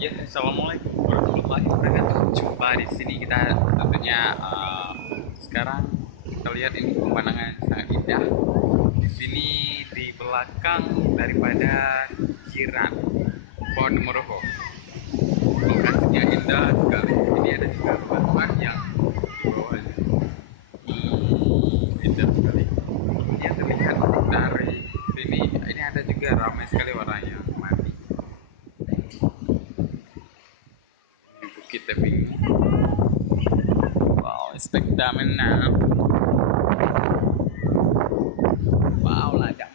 Ya, assalamualaikum warahmatullahi wabarakatuh. Jumpa di sini kita tentunya sekarang kita lihat ini pemandangan sangat indah. Di sini di belakang daripada Jiran Pohon Moroho. Lokasinya indah sekali. Ini ada juga batuan yang di bawahnya. Indah sekali. Yang terlihat dari sini. Ini ada juga ramai sekali orang yang mandi. Ini bukit tebing. Wow, spektakuler. Wow, lada.